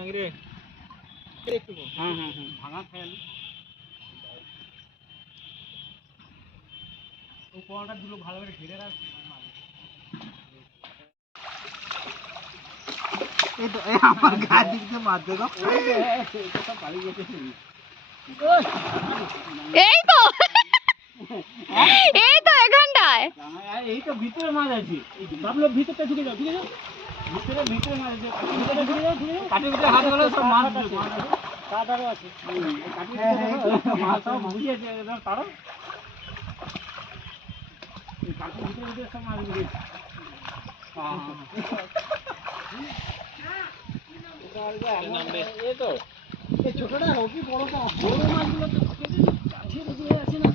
নাকি রে? একটু হ্যাঁ হ্যাঁ হ্যাঁ ভাঙা খেয়াল ওই কোয়াটা দুটো ভালো করে ঘিরে রাখ। আমার গা দিক দিয়ে মারতে গো। এই তো এই তো এখানটায় এই তো ভিতরে মাছ আছে। বাবলো ভিতরটা ঢুকে যাও, ঢুকে যাও। ভিতরে মাছ আছে। ভিতরে ঢুকে যাও, ঢুকে যাও। কাটির ভিতরে হাত গেলে সব মাছ আছে। কাটারও আছে। কাটির ভিতরে মাছ সব বুঝিয়েছে একদম তারও। এই কাটির ভিতরে সব মাছ বুঝিয়েছে। হ্যাঁ হ্যাঁ এই তো এই ছোটটা কি বড়টা? বড় মাছগুলো তো কাঠির ভিতরে আছে না?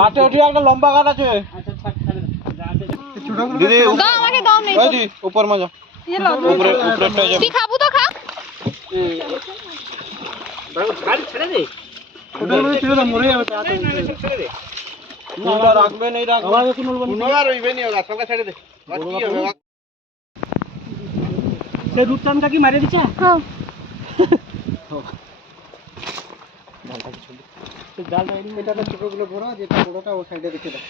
কাটে উঠে একটা লম্বা কাঠ আছে। দিদি দাও আমাকে দাও নেই ওই দি উপর মাজা উপরে উপরেরটা যাবে। কি খাবো তো খা গাড়ি ছেড়ে দে। ছেড়ে দাও, মরে যাবে ছেড়ে দে। কোনটা রাখবে নেই রাখবে আবার কোন বলবো কোনো আর হইবে নি ওরা সঙ্গে ছেড়ে দে। বাস কি হবে? সে রূপচাঁদটা কি মারিয়ে দিচ্ছে? হ্যাঁ জালটা এটাতে ছোটগুলো ভরা, যেটা বড়টা ও সাইডে রেখে দাও।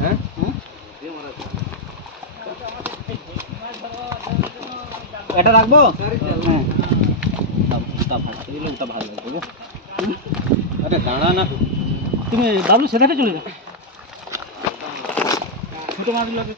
হ্যাঁ এটা রাখবো? হ্যাঁ আরে দাঁড়া না। তুমি বাবলু সেটাতে চলে যাও। ছোট মাছগুলোকে